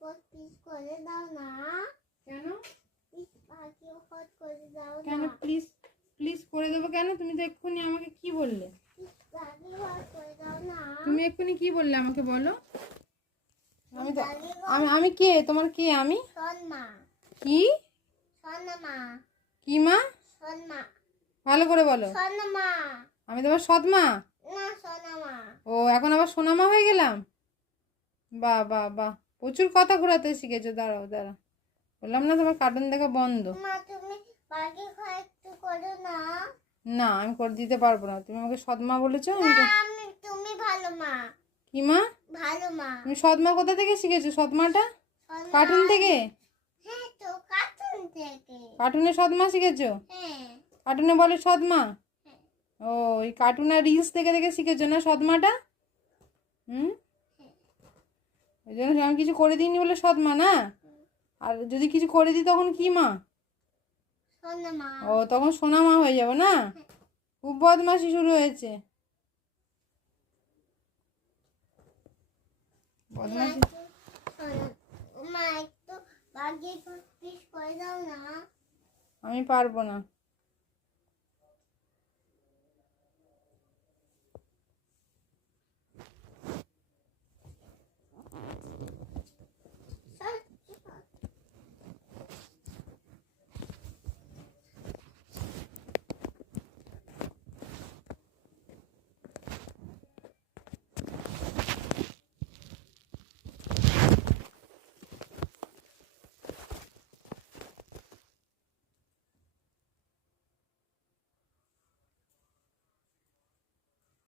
Piece করে দাও না। কেন বাকি হট করে দাও না। কেন প্লিজ প্লিজ করে দেবো কেন? তুমি তো এক্ষুনি আমাকে কি বললে? বাকি হট করে দাও না। তুমি এক্ষুনি কি বললে আমাকে বলো? আমি তো বাকি আমি কে? তোমার কে? আমি সন্মা। কি? সন্মা। কি মা? সন্মা। ভালো করে বলো। সন্মা। আমি তোমার সৎ মা? না সন্মা। ও এখন আবার সোনামা হয়ে গেলাম? বাহ বাহ বাহ, প্রচুর কথা ঘোরাতে শিখেছো। দাঁড়াও দাঁড়াও, বললাম না তোমার কার্টুন দেখা বন্ধ। মা তুমি বাকি একটু করো না। না আমি করে দিতে পারবো না। তুমি আমাকে সৎমা বলেছো। তুমি ভালো মা। কি মা? ভালো মা। তুমি সৎমা কোথা থেকে শিখেছো? সৎমাটা সন্মা। কার্টুন থেকে? হ্যাঁ তো কার্টুন থেকে। কার্টুনে সৎমা শিখেছো? হ্যাঁ। কার্টুনে বলে সৎমা? হ্যাঁ। ও এই কার্টুন আর রিলস দেখে দেখে শিখেছো না সৎমাটা? হুম, ওই জন্য আমি কিছু করে দিইনি বলে সৎমা না? আর যদি কিছু করে দিই তখন কি মা? সন্মা। ও তখন সোনা মা হয়ে যাবো না? খুব বদমাশি শুরু হয়েছে। বদমাশি। মা একটু বাকি পিস করে দাও না। আমি পারবো না।